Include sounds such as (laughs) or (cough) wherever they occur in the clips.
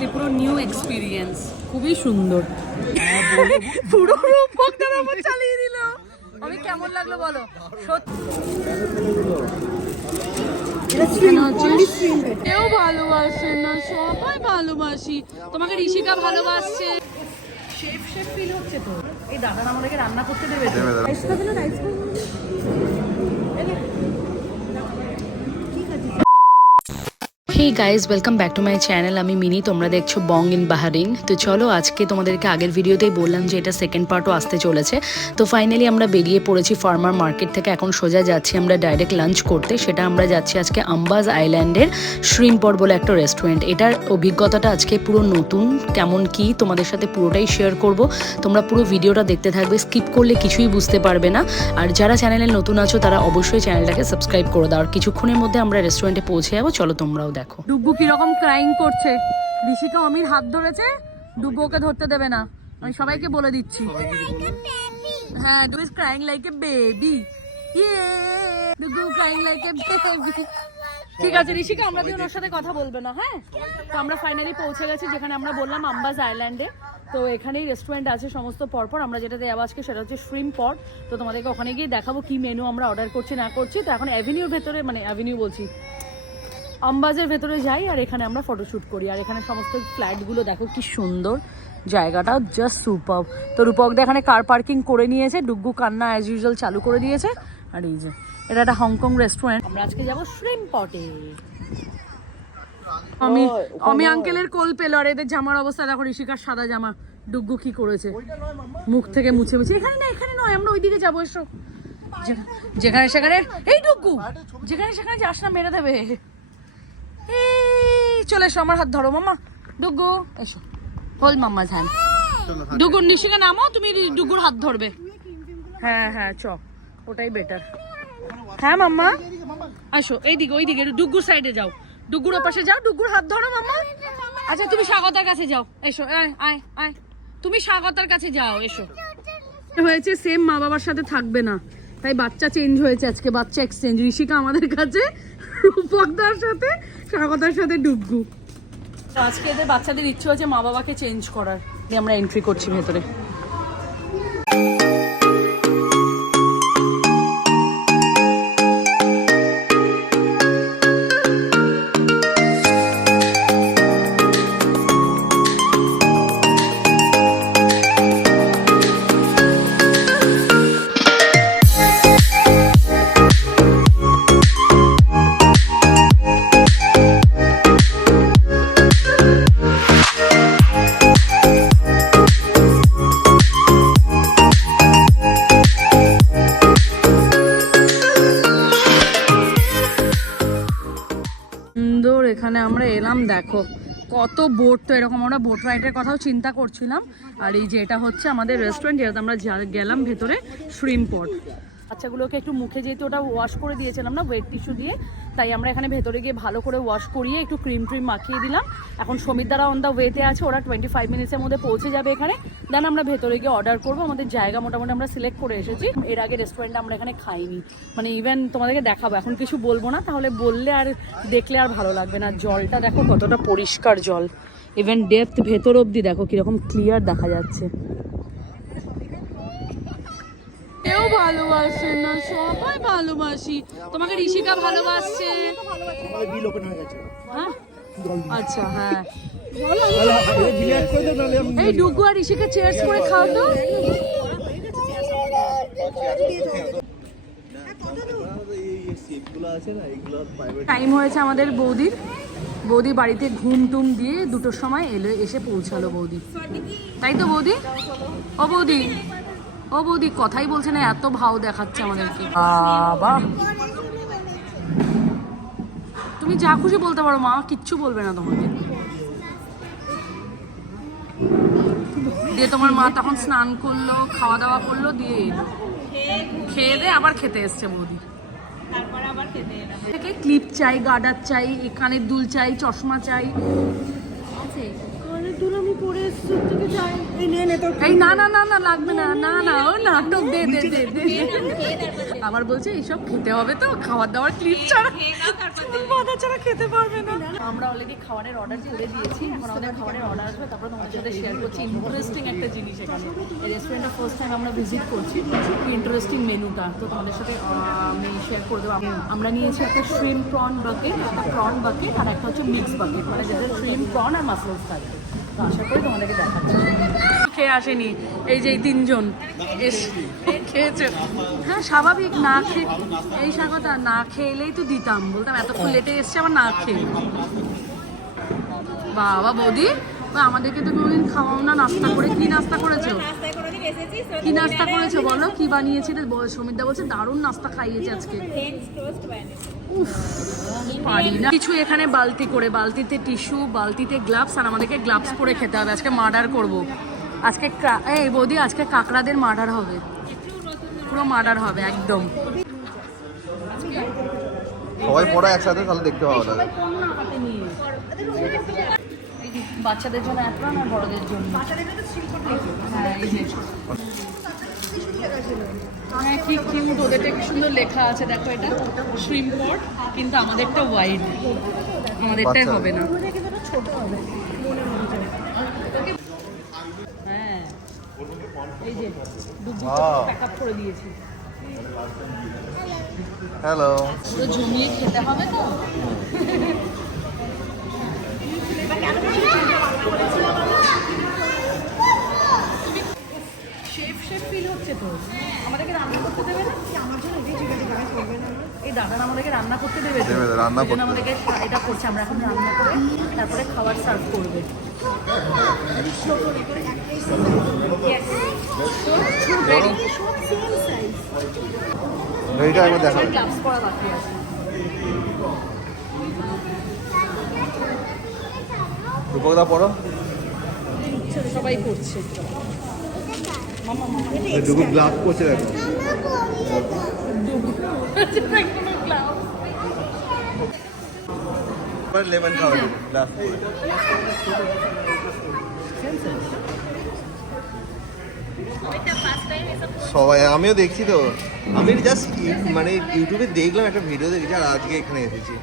Seriously পুরো new experience. খুবই সুন্দর। পুরো রূপক দাদা আমার চালিয়ে দিল। আমি কেমন লাগল বলো? সত্যি কেউ ভালোবাসে না সবাই ভালোবাসি। তোমাকে ঋষিকা ভালোবাসছে। শেফ শেফ ফিল হচ্ছে তো। এই দাদা আমাদেরকে রান্না করতে দেবে তো। Hey guys welcome back to my channel আমি মিনি, তোমরা দেখছ বং ইন বাহারিং তো চলো, আজকে তোমাদেরকে আগের ভিডিওতেই বললাম যে এটা সেকেন্ড পার্টও আসতে চলেছে। তো ফাইনালি আমরা বেরিয়ে পড়েছি ফার্মার মার্কেট থেকে। এখন সোজা যাচ্ছি আমরা ডাইরেক্ট লাঞ্চ করতে। সেটা আমরা যাচ্ছি আজকে আম্বাজ আইল্যান্ডের শ্রিমপর বলে একটা রেস্টুরেন্ট এটার অভিজ্ঞতাটা আজকে পুরো নতুন, কেমন কি তোমাদের সাথে পুরোটাই শেয়ার করব। তোমরা পুরো ভিডিওটা দেখতে থাকবে স্কিপ করলে কিছুই বুঝতে পারবে না। আর যারা চ্যানেলে নতুন আছো, তারা অবশ্যই চ্যানেলটাকে সাবস্ক্রাইব করে দাও। আর কিছুক্ষণের মধ্যে আমরা রেস্টুরেন্টে পৌঁছে যাব। চলো তোমরাও দেখো। ডুব্বু কীরকম ক্রাইং করছে। ঋষিকা অমির হাত ধরেছে ডুব্বু ওকে ধরতে দেবে না। আমি সবাইকে বলে দিচ্ছি। হ্যাঁ do is crying like a baby ইয়ে ডুব্বু ক্রাইং লাইক এ ঠিক আছে, ঋষিকা আমরা দুজন ওর সাথে কথা বলবে না হ্যাঁ? তো আমরা ফাইনালি পৌঁছে গেছি, যেখানে আমরা বললাম আম্বাজ আইল্যান্ডে তো এখানেই রেস্টুরেন্ট আছে, সমস্ত পরপর। আমরা যেটা যাব আজকে সেটা হচ্ছে শ্রিম পট তো তোমাদেরকে ওখানে গিয়ে দেখাবো কি মেনু আমরা অর্ডার করছি, না করছি। তো এখন অ্যাভিনিউর ভেতরে মানে অ্যাভিনিউ বলছি। আম্বাজের ভেতরে যাই আর এখানে আমরা ফটোশ্যুট করি। আর এখানে সমস্ত ফ্ল্যাটগুলো দেখো কি সুন্দর। জায়গাটা জাস্ট সুপার তো রূপকদা এখানে কার পার্কিং করে নিয়েছে ডুগ্গু কান্না অ্যাজ ইউজুয়াল চালু করে দিয়েছে। আর এই যে এটা একটা হংকং রেস্টুরেন্ট আমরা আজকে যাব শ্রিম পটে আমি আমি আঙ্কেলের কোল পেল। আর এদের জামার অবস্থা দেখো ঋষিকার সাদা জামা ডুগ্গু কি করেছে। মুখ থেকে মুছে মুছে। এখানে না এখানে নয় আমরা ওইদিকে যাব এসো। যেখানে সেখানে এই ডুগ্গু যেখানে সেখানে যাস না মেরে দেবে। চলে এসো আমার হাত ধরো মামা ডুগু এসো। হোল মাম্মা হ্যান্ড ডুগুর নিশিকা নামো তুমি ডুগুর হাত ধরবে। হ্যাঁ হ্যাঁ চ। ওটাই বেটার হ্যাঁ মাম্মা। আসো এইদিকে ওইদিকে ডুগুর সাইডে যাও। ডুগুর পাশে যাও ডুগুর হাত ধরো মাম্মা। আচ্ছা তুমি স্বাগতার কাছে যাও। এসো আয় আয় আয়। তুমি স্বাগতার কাছে যাও এসো। হয়েছে সেম মা বাবার সাথে থাকবে না। তাই বাচ্চা চেঞ্জ হয়েছে আজকে বাচ্চা এক্সচেঞ্জ ঋষিকা আমাদের কাছে রূপকদার সাথে, স্বাগতার সাথে ডুবগু আজকে এদের বাচ্চাদের ইচ্ছে হচ্ছে মা বাবাকে চেঞ্জ করার আমরা এন্ট্রি করছি ভেতরে। দেখো, কত বোট তো এরকম আমরা বোট রাইডের কথাও চিন্তা করছিলাম। আর এই যে এটা হচ্ছে আমাদের রেস্টুরেন্ট যেটাতে আমরা গেলাম ভেতরে শ্রিম পোর্ট বাচ্চাগুলোকে একটু মুখে যেহেতু ওটা ওয়াশ করে দিয়েছিলাম না ওয়েট টিস্যু দিয়ে তাই আমরা এখানে ভেতরে গিয়ে ভালো করে ওয়াশ করিয়ে একটু ক্রিম ট্রিম মাখিয়ে দিলাম। এখন সমিত দ্বারা অন দ্য ওয়েতে আছে, ওরা টোয়েন্টি ফাইভ মিনিটসের মধ্যে পৌঁছে যাবে এখানে। দেন আমরা ভেতরে গিয়ে অর্ডার করব, আমাদের জায়গা মোটামুটি আমরা সিলেক্ট করে এসেছি। এর আগে রেস্টুরেন্টে আমরা এখানে খাইনি। মানে ইভেন তোমাদেরকে দেখাবো, এখন কিছু বলব না, তাহলে বললে আর দেখলে আর ভালো লাগবে না। জলটা দেখো কতটা পরিষ্কার জল। ইভেন ডেপথ ভেতর অবধি দেখো কীরকম ক্লিয়ার দেখা যাচ্ছে। কেউ ভালোবাসে না সবাই ভালোবাসি। তোমাকে ঋষিকা ভালোবাসছে। হয়ে আচ্ছা হ্যাঁ। এই ডুগু আর ঋষিকে চেয়ার্স করে খাও তো। টাইম হয়েছে আমাদের বৌদির। বৌদি বাড়িতে ঘুম টুম দিয়ে দুটোর সময় এলো এসে পৌঁছালো বৌদি। তাই তো বৌদি? ও বৌদি ও বৌদি কথাই বলছে না এত ভাও দেখাচ্ছে আমাদেরকে। বাবা। তুমি যা খুশি বলতে পারো মা কিচ্ছু বলবে না তোমাকে। দিয়ে তোমার মা তখন স্নান করল খাওয়া দাওয়া করল দিয়ে এলো। খেয়ে দিয়ে আবার খেতে এসছে বৌদি। থেকে ক্লিপ চাই গার্ডার চাই কানের দুল চাই চশমা চাই। এই না না না না লাগবে না না না ও নাটক দে দে দে দে আবার বলছে এইসব খেতে হবে তো খাবার দাবার ক্লিপ ছাড়া। মাথা ছাড়া খেতে পারবে না। আমরা অলরেডি খাবারের অর্ডার করে দিয়েছি এখন আমাদের খাবারের অর্ডার আসবে তারপর তোমাদের সাথে শেয়ার করছি। ইন্টারেস্টিং একটা জিনিস এখানে। এই রেস্টুরেন্টটা ফার্স্ট টাইম আমরা ভিজিট করছি ইন্টারেস্টিং মেনুটা তো তোমাদের সাথে আমি শেয়ার করে দেবো। আমরা নিয়েছি একটা শ্রিম প্রন বাকেট একটা প্রন বাকেট আর একটা হচ্ছে মিক্স বাকেট মানে যেটা শ্রিম প্রন আর মাসলস থাকে। তো আশা খেয়ে আসেনি, এই যে তিনজন। খেয়েছে। হ্যাঁ স্বাভাবিক, না খেয়ে এই স্বাগতা না খেলেই তো দিতাম। বলতাম এতক্ষণ লেটে এসছে, আবার না খেয়ে। বাবা বৌদি আমাদেরকে তো কোনোদিন খাওয়াও না, নাস্তা করে কি নাস্তা করেছ? কি নাস্তা করেছ বলো? কি বানিয়েছিলে? বল- সমিতদা বলছে দারুণ নাস্তা খাইয়েছে আজকে। পারি না। কিছু এখানে বালতি করে বালতিতে টিস্যু বালতিতে গ্লাভস আর আমাদেরকে গ্লাভস পরে খেতে হবে। আজকে মার্ডার করব। আজকে এই বৌদি আজকে কাকড়াদের মার্ডার হবে। পুরো মার্ডার হবে একদম। সবাই পড়া একসাথে তাহলে দেখতে পাওয়া যাবে। বাচ্চাদের জন্য এক রান আর বড়দের জন্য। হ্যাঁ এই যে। হ্যাঁ কি কিউট ওদেরটা কি সুন্দর লেখা আছে দেখো এটা। শ্রিম পট কিন্তু আমাদেরটা ওয়াইড আমাদেরটাই হবে না। হ্যাঁ। এই যে Wow. করে দিয়েছি। হ্যালো পুরো জমিয়ে খেতে হবে তো? শেফ শেফ ফিল হচ্ছে তো। আমাদেরকে রান্না করতে দেবে না? আমার জন্য এই দাদারা আমাদেরকে রান্না করতে দেবে? দেবে, রান্না করতে। আমাদেরকে এটা করছে আমরা এখন রান্না করে তারপরে খাবার সার্ভ করবে. এইটা একবার গ্লাভস পরা বাকি আছে। রূপকদা পড়ো। সবাই করছে। দুটো গ্লাভ করছে দেখো। লেমন খাওয়া গ্লাভ সবাই আমিও দেখছি তো। আমি জাস্ট মানে ইউটিউবে দেখলাম একটা ভিডিও দেখেছি আর আজকে এখানে এসেছি।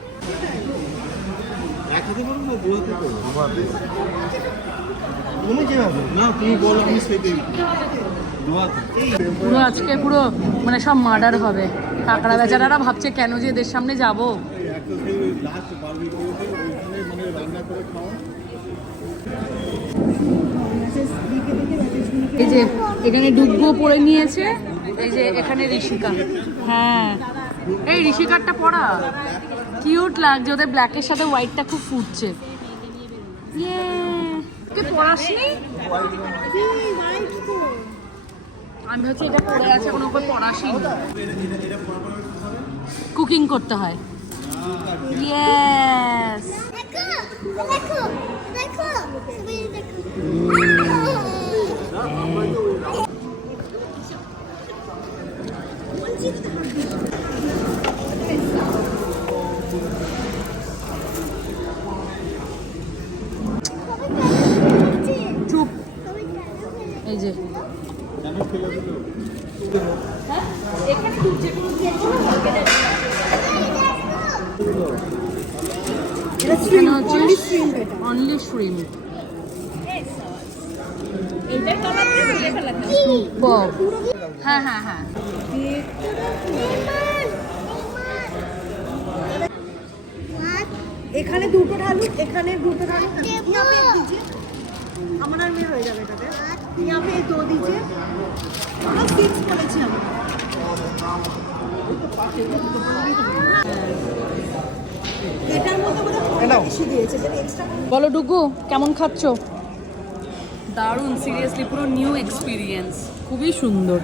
পুরো আজকে পুরো মানে সব মার্ডার হবে। কাকড়া বেচারারা ভাবছে, কেন যে এদের সামনে যাব? এই যে, এখানে ডুবো পরে নিয়েছে, এই যে এখানে ঋষিকা। হ্যাঁ। এই ঋষিকারটা পরা কিউট লাগছে ওদের ব্ল্যাকের সাথে হোয়াইটটা খুব ফুটছে! তুই পড়াসনি? আমি হচ্ছে এটা পড়ে আছে কোনো উপর পড়াসনি। কুকিং করতে হয়। ইয়েস দেখো দেখো দেখো হচ্ছে অনলি শ্রিম এইটার কালারটা তুলে ফেলাতে সুপার হ্যাঁ হ্যাঁ হ্যাঁ এখানে দুটো ঢালু এখানে দুটো ঢালু यहाँ पे एक दीजिए আমার আর মেয়ে হয়ে যাবে এটাতে यहाँ पे दो दीजिए আমরা সিক্স বলেছি আমরা বলো ডুগু কেমন খাচ্ছ? দারুণ সিরিয়াসলি পুরো নিউ এক্সপিরিয়েন্স খুবই সুন্দর।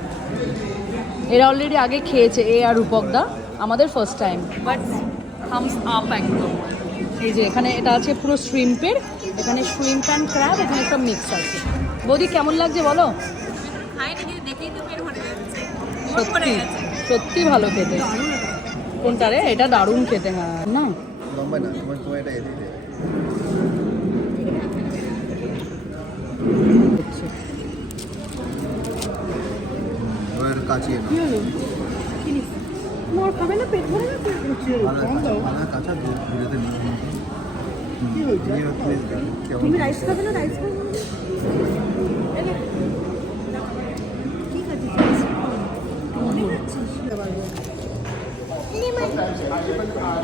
এরা অলরেডি আগে খেয়েছে এ আর রূপক দা আমাদের first time but thumbs up একদম। এই যে এখানে এটা আছে পুরো শ্রিম্পের এখানে শ্রিম্প অ্যান্ড ক্র্যাব এখানে একটা মিক্স আছে। বৌদি কেমন লাগছে বলো? সত্যি সত্যি ভালো খেতে। কোনটা রে এটা দারুণ খেতে হ্যাঁ না? লম্বা না তোমার তোমার এটা এদিকে কাচিয়ে নাও পেট ভরে মালা কাঁচা নিয়ে কি হয়েছে তুমি রাইস খাবে না রাইস খাবে না? কি খাচ্ছিস?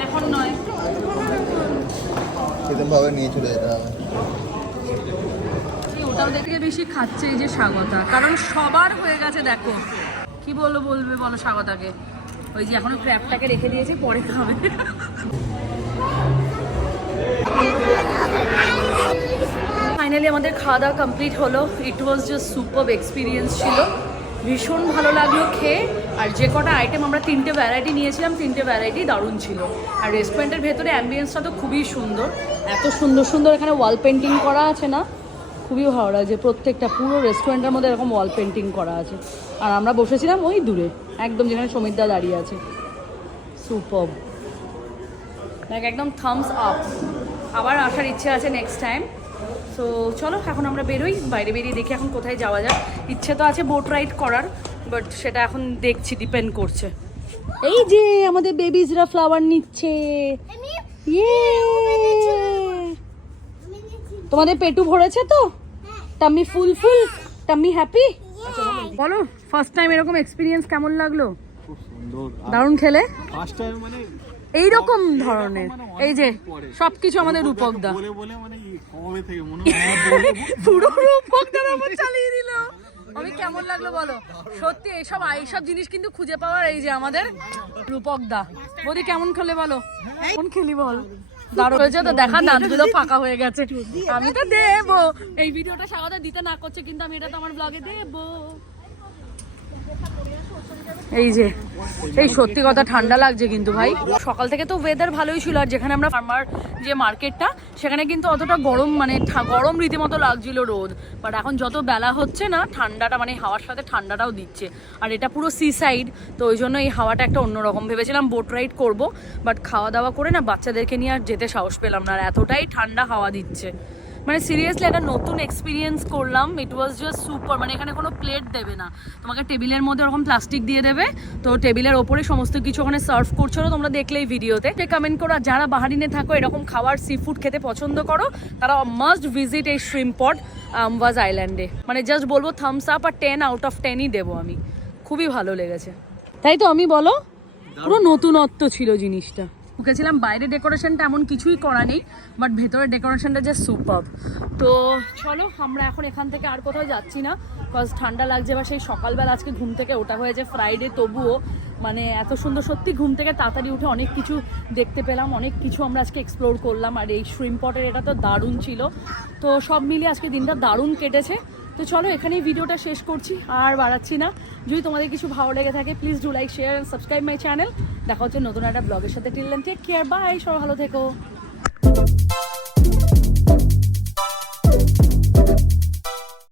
এখন নয়। সেরকম ভাবে নিয়ে চলে যেতে হবে। এই ওটা ওদের থেকে বেশি খাচ্ছে এই যে স্বাগতা। কারণ সবার হয়ে গেছে দেখো। কি বলব বলবে বলো স্বাগতাকে? ওই যে এখনও ক্র্যাপটাকে রেখে দিয়েছে পরে খাবে। ফাইনালি আমাদের খাওয়া দাওয়া কমপ্লিট হলো। It was just super experience ছিল। ভীষণ ভালো লাগল খেয়ে। আর যে কটা আইটেম আমরা তিনটে ভ্যারাইটি নিয়েছিলাম, তিনটে ভ্যারাইটি দারুণ ছিল। আর রেস্টুরেন্টের ভেতরে অ্যাম্বিয়েন্সটা তো খুবই সুন্দর। এত সুন্দর সুন্দর এখানে ওয়াল পেন্টিং করা আছে না? খুবই ভালো লাগছে। প্রত্যেকটা, পুরো রেস্টুরেন্টের মধ্যে এরকম ওয়াল পেন্টিং করা আছে। আর আমরা বসেছিলাম ওই দূরে, একদম যেখানে সমিতদা দাঁড়িয়ে আছে। সুপার একদম থামস আপ আবার আসার ইচ্ছে আছে নেক্সট টাইম সো চলো এখন আমরা বেরোই। বাইরে বেরিয়ে দেখি এখন কোথায় যাওয়া যায় ইচ্ছে তো আছে বোট রাইড করার বাট সেটা এখন দেখছি ডিপেন্ড করছে। এই যে আমাদের বেবিজরা ফ্লাওয়ার নিচ্ছে। ইয়ে তোমাদের পেটু ভরেছে তো? Tummy full full tummy happy বলো ফার্স্ট টাইম এরকম এক্সপিরিয়েন্স কেমন লাগল? খুব সুন্দর। দারুণ খেলে? ফার্স্ট টাইম মানে এইরকম ধরনের। এই যে সবকিছু আমাদের রূপক দা। বলে বলে মানে কবে থেকে মনে (laughs) পুরো রূপক দার উপর চালিয়ে দিল। আমি কেমন লাগল বলো? সত্যি এইসব এইসব জিনিস কিন্তু খুঁজে পাওয়ার এই যে আমাদের রূপক দা। বৌদি কেমন খেলে বলো? কেমন খেলি বল? হয়েছে তো দেখা দাঁতগুলো ফাঁকা হয়ে গেছে। আমি তো দেবো। এই ভিডিওটা স্বাগত দিতে না করছে কিন্তু আমি এটা তো আমার ব্লগে দেবো। এই যে, এই সত্যি কথা ঠান্ডা লাগছে কিন্তু ভাই। সকাল থেকে তো ওয়েদার ভালোই ছিল, আর যেখানে আমরা ফার্মার যে মার্কেটটা সেখানে কিন্তু অতটা গরম মানে গরম রীতিমতো লাগছিল রোদ। বাট এখন যত বেলা হচ্ছে না, ঠান্ডাটা মানে হাওয়ার সাথে ঠান্ডাটাও দিচ্ছে। আর এটা পুরো সি সাইড তো ওই জন্য এই হাওয়াটা একটা অন্যরকম। ভেবেছিলাম বোট রাইড করব বাট খাওয়া দাওয়া করে না বাচ্চাদেরকে নিয়ে আর যেতে সাহস পেলাম না, আর এতটাই ঠান্ডা হাওয়া দিচ্ছে। মানে সিরিয়াসলি একটা নতুন এক্সপিরিয়েন্স করলাম। ইট ওয়াজ জাস্ট সুপার মানে এখানে কোনো প্লেট দেবে না। তোমাকে টেবিলের মধ্যে ওরকম প্লাস্টিক দিয়ে দেবে। তো টেবিলের ওপরে সমস্ত কিছু ওখানে সার্ভ করছিল তোমরা দেখলেই ভিডিওতে কমেন্ট করো যারা বাহারিনে থাকো, এরকম খাবার সি ফুড খেতে পছন্দ করো, তারা মাস্ট ভিজিট এই শ্রিম পট আমওয়াজ আইল্যান্ডে মানে জাস্ট বলব থামস আপ আর টেন আউট অফ টেনই দেবো আমি। খুবই ভালো লেগেছে। তাই তো আমি বলো, পুরো নতুনত্ব ছিল জিনিসটা। ঢুকেছিলাম। বাইরে ডেকোরেশনটা এমন কিছুই করা নেই, বাট ভেতরে ডেকোরেশনটা যে সুপার তো চলো, আমরা এখন এখান থেকে আর কোথাও যাচ্ছি না বিকজ ঠান্ডা লাগছে বা সেই সকালবেলা আজকে ঘুম থেকে ওটা হয়েছে ফ্রাইডে তবুও মানে এত সুন্দর সত্যি ঘুম থেকে তাড়াতাড়ি উঠে অনেক কিছু দেখতে পেলাম, অনেক কিছু আমরা আজকে এক্সপ্লোর করলাম, আর এই শ্রিমপটের এটা তো দারুণ ছিল। তো সব মিলিয়ে আজকে দিনটা দারুণ কেটেছে। তো চলো, এখানেই ভিডিওটা শেষ করছি, আর বাড়াচ্ছি না। যদি তোমাদের কিছু ভালো লেগে থাকে please do like share and subscribe my channel দেখা হচ্ছে নতুন একটা ব্লগের সাথে। টিল টেক কেয়ার বাই সব ভালো থেকো।